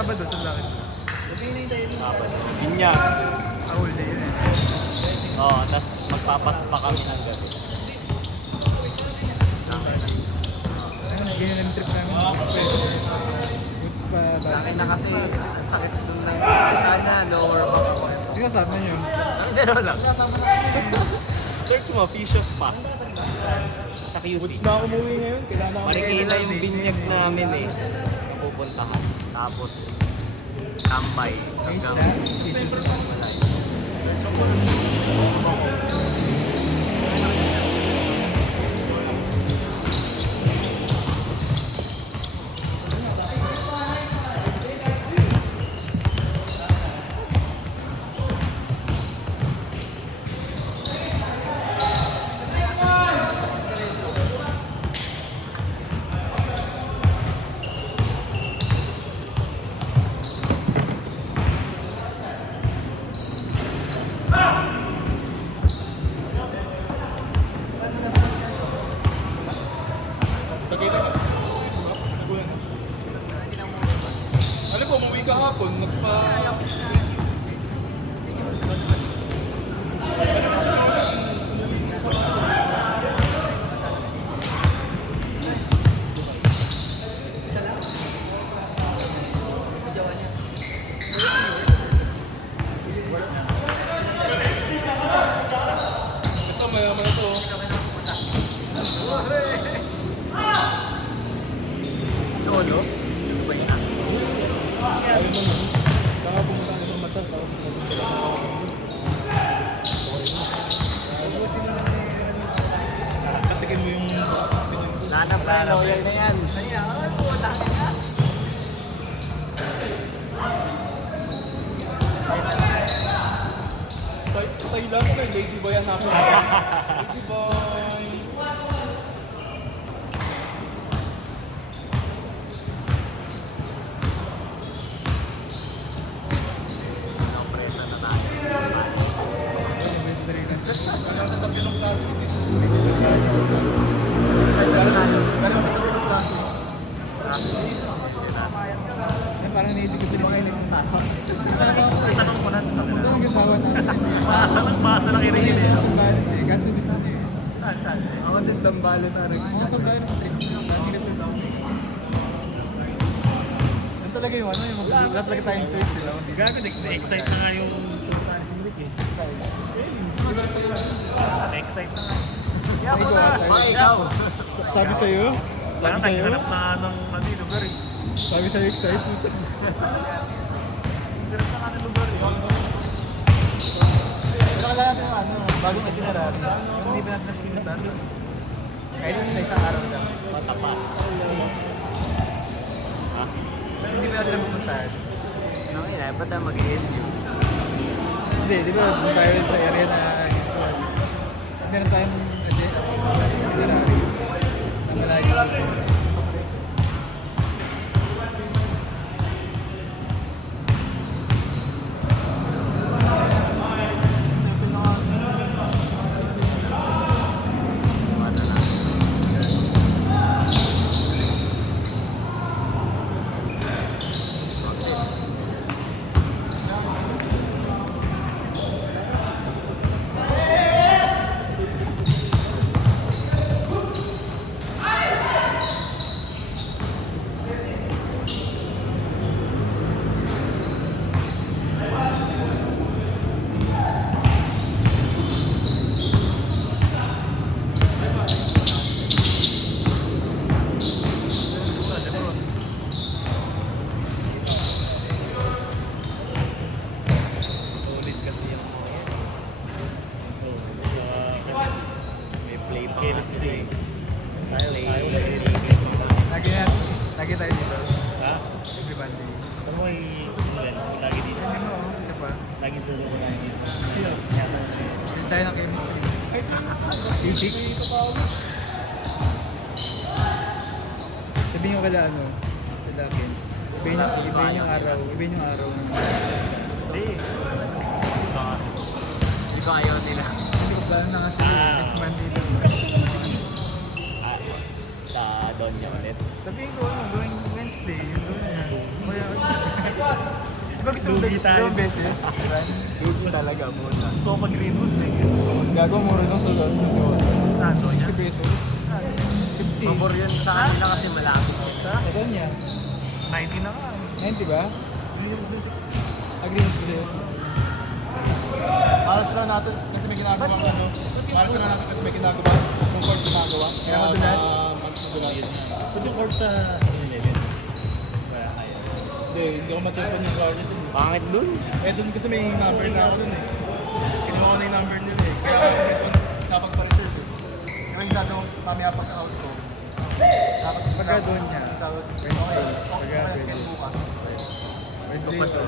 Sabado, sa lakit. Sabado. Inya. Whole day yun eh. Oo, tas magpapaspa kami ng gabi. Ayun, ganyan ang trip namin. Goods pa Sa dati. akin na kasi, ang sakit dun lang. Sana lower pa ako. Hindi kasama yun. Ang gano'n lang. Search mo, Fisher Spa. Sa Goods QC. na ako umuwi ngayon. Kailangan ako Marikina yung binyag namin eh. Na pupuntahan. Tapos, tambay. Ayos na. Hanggang Issues na. Alam ko, umuwi kahapon, ito, mayaman ito. Cholo? Ba yun? Baka pumunta ka ng mata. Tapos pumunta ka Katikin mo yung... Nanap na loyal na yan. Ay, puta ka na. Tayo lang ko kay Lady Boy ang hapon. Lady Boy! Presa na tayo. Ano sa tabi ng klase? Galing sa tabi ng klase. parang naisip ko din. Tanong mo na sa Ito ang gasawa natin. Basa ng iringin eh. Sambales eh. Kaso gusto niya eh. Saan? Ako din Sambales sa rin. Mga Sambales trip. Lagi resort ako. Yan talaga yung ano, yung lahat talaga tayong choice nila. Gago, na-excite na nga yung show pa si Rick eh. Diba sa'yo? Na-excite na nga. Yeah, Ikaw. Sabi sa'yo? Parang Sabi sa'yo? naghanap na ng ano yung lugar eh. Sabi sa'yo excited. Hirap na nga ng lugar eh. Pero kailangan natin yung ano, bagong itinerary. Yung hindi ba natin nasimutan? Kahit sa isang araw lang. Matapa. Ha? Hindi ba natin napupuntahan? Ano yun, ba't tayo mag-i-LU? Hindi, di ba doon tayo sa area na Israel. Meron tayong itinerary na malayo. Ulit kasi yung mga yan. May play chemistry. Play. Lagi tayo dito. Ha? Every Monday. Ito mo lagi dito. Ano mo, isa pa. Lagi dito na yan. Hindi tayo ng chemistry. Physics. Sabihin ko kala ano, kala Ken. Iba yun yung araw. Iba yun yung araw. Hindi. Hindi ko ayaw nila. Hindi ko plano na kasi next Monday lang. Sa Donya ulit. Sabihin ko ano, going Tuesday, yun so yan. Kaya, di ba gusto mo dalawang beses? Lugi talaga, muna. Gusto ko mag-greenwood eh. Gagawa mo rin ang sulat. Saan to 60 pesos. 50. Pabor yun sa kanila kasi malapit siya. Ito niya. 90 na ka. 90 ba? Greenwood yung 60. Agree mo sila. Para sila natin, kasi may ginagawa ng ano. Para sila natin kasi may ginagawa. Yung court ginagawa. Kaya madulas. Pwede court sa 11. Wala kaya. Hindi ako ma-check yung card nito. Pangit dun. Eh doon kasi may number na ako dun eh. Kinuha ko na yung number nila eh. Kaya ako mismo napagpa-reserve eh. Kaya yung gagawin mamaya pagka-out ko. Tapos Pagka doon niya. Sabi ko, Wednesday. okay, Pagka kaya schedule bukas. Wednesday pa siya.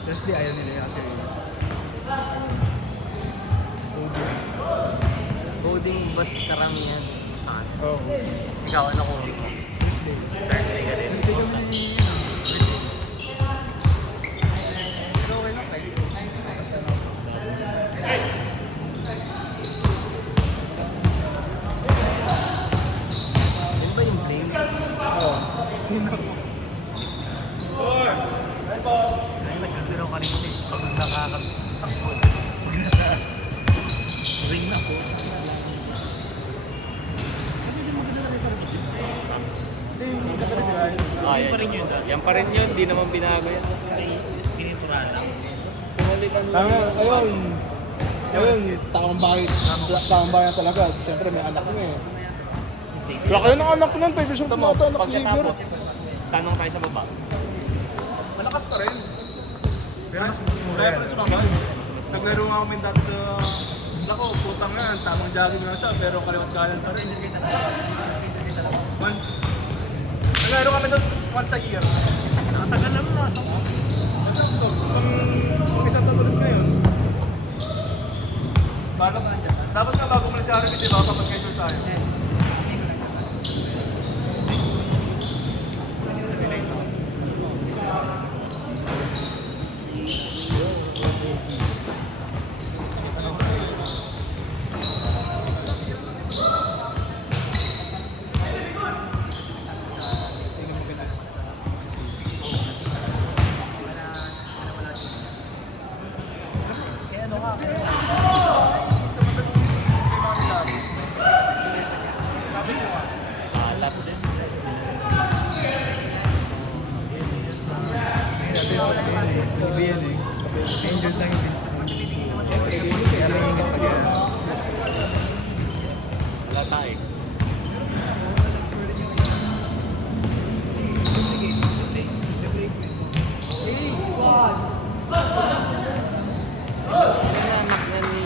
Thursday ayaw nila yung kasi. Coding bus karamihan sa akin. Oo. Ikaw, ano coding mo? Thursday. Thursday ka din. Thursday kami ni Pero okay lang kahit. Basta na. Ano ba yung day? Oo. Ay, nagkagiraw ka rin eh. Pag nakakatakbo. Pag nasa ring na po. Ah, yan. Yan pa rin yun. Di naman binago yan. Pinituran lang. Pumalitan lang. Tama, ayun. Ayun, taong bayan talaga. Siyempre may anak na eh. Kaya kayo ng anak nun, 5 years old na ito, anak si Xavier. Pagkatapos, tanong tayo sa baba. Malakas pa rin. Pero mas mura yan. Naglaro nga kami dati sa... Nako, putang nga, tamang jogging nga siya, pero kaliwat kanan pa rin. Naglaro kami doon once a year. Nakatagal naman na. Isang tagulit na yun. Paano ka nandiyan? Dapat nga bago mo na si Harvey, di ba? Papaschedule tayo. Alat din. Sabi yan eh. Injured lang yun. Kaya lang ingat pag yan. Wala tayo. Anak na ni...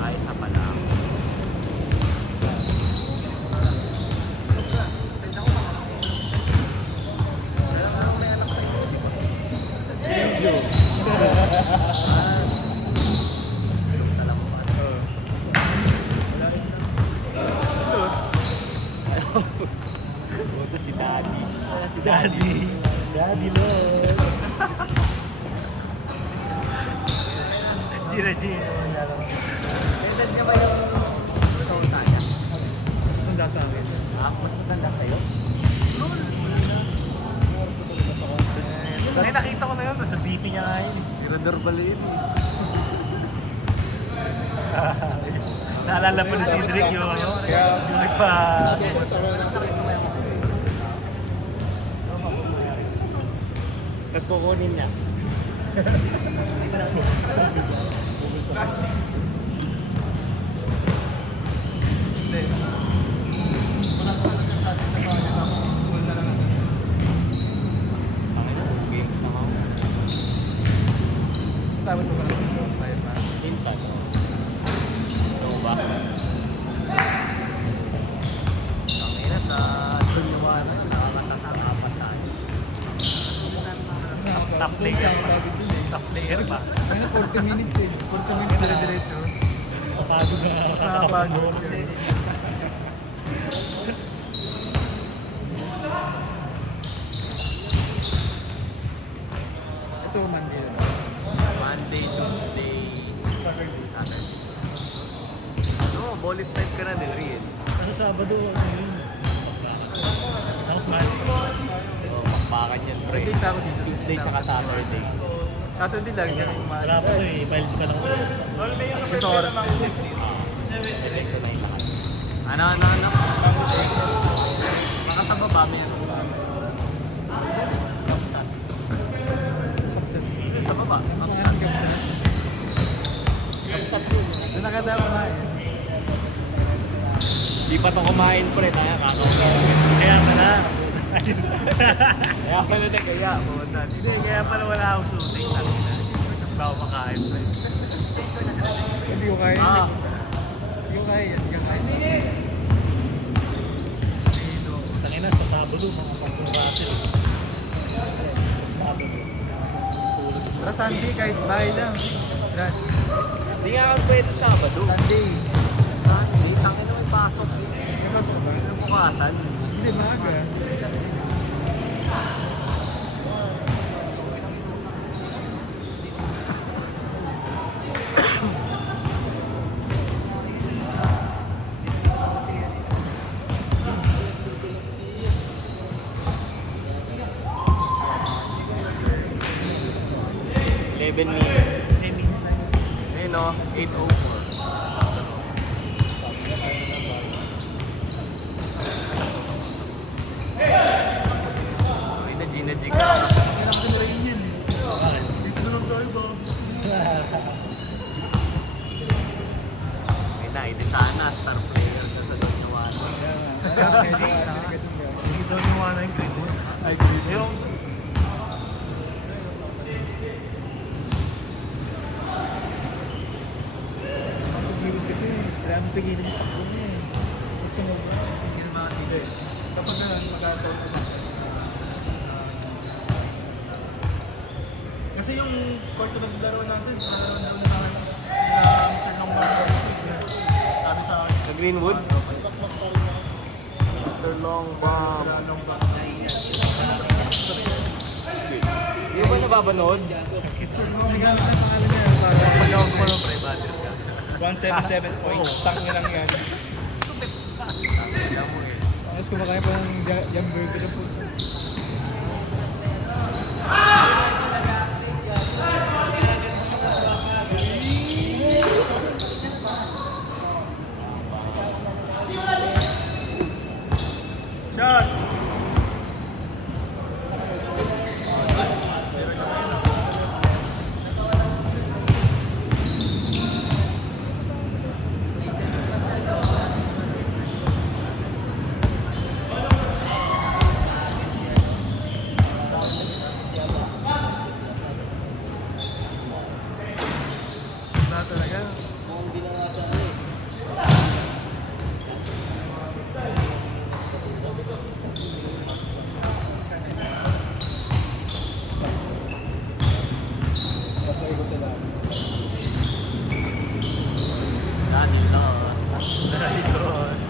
Ay, isa pala. Buto si Daddy. Si Daddy. Daddy Lord. Gina Gina. Mental niya ba yung resulta niya? Tanda sa akin. Mas maganda sa'yo? Ay, nakita ko na yun. Sa BP niya nga yun. Tirador pala yun eh. Naalala mo na si Drake yung nagpa... Tapos kukunin niya. Plastic. Hindi. Wala ko lang yung plastic sa bahay. Tapos, full na lang ako. Tangin na, games na ako. Tawad mo ba lang yung tayo pa? Minsan. Ito ba? Tangin na sa Sunyuan. Nakakatapat tayo. Top player pa. Top player pa. Ano, 40 minutes eh. 40 minutes dire-diretso. Kapagod na. Sa kapagod. Ito, Monday na. Monday, Tuesday, Saturday. Saturday. Ano, bonus night ka na din, Riel. Ano, Sabado, ano yun? Tambakan yan, pre. Friday sa ako dito. Tuesday saka Saturday. Saturday lagi kami umalis. Wala pa to eh. Miles ka lang ko eh. Ito oras na yun. Direkto na yung lahat. Ano? Makasama ba may ano? Kapsat. Sa baba. Ano ang kapsat? Doon nakadama na eh. Di pa to kumain, pre. Kaya kakaugaw. Kaya ka na. Kaya pala na kaya. Buwasan. Hindi, kaya pala wala akong shooting. Hindi ako makain, pre. Hindi ko kaya. Ah, Hindi ko kaya. Hindi ko kaya. Tangina sa Sabado, mga pagkuratin. Sabado. Pero Sunday kahit bahay lang. Brad, Hindi nga ako pwede Sabado. Sunday. Sunday, tangin na may pasok. May pasok ba? Bukasan. Hindi, maaga. Ayun o, 8:04. Ay, na-G ka. kailangan ko na rin yan. Dito na lang tayo ba? Ay na, hindi sana star player sa Don Juan. Hindi daw niwala yung grade 1. Ay, grade 1. Yung Sa virus ito eh. Kaya mo pigilan yung takbo niya eh. Pag sumobra. hindi na mga tigay. Kapag na magkataon ko na. Kasi yung kwarto na laro natin, parang daw na Mr. Long Bang. Sabi sa akin, Sa Greenwood? Mr. Long Bomb. Mr. Long Bang. Hindi ba nababanood? Nagamit ang pangalan niya para Pag-awag mo ng private ka. 177 points. Tangin lang yan. Alam mo eh. tapos kumakain pa ng jam burger na po. Shot! Wala talaga. Dani Los. Diyos.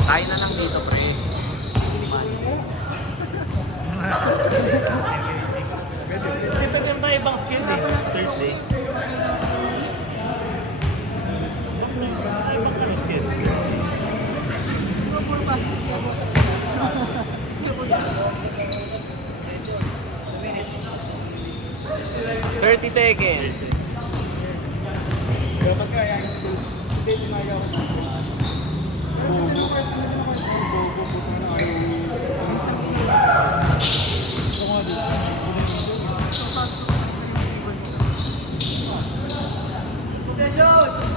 Kain na lang dito, pre. Depende na ibang skill eh. Thursday. Ibang ano skill. 30 seconds. Pero pagka yan, hindi yung ayaw. Possession!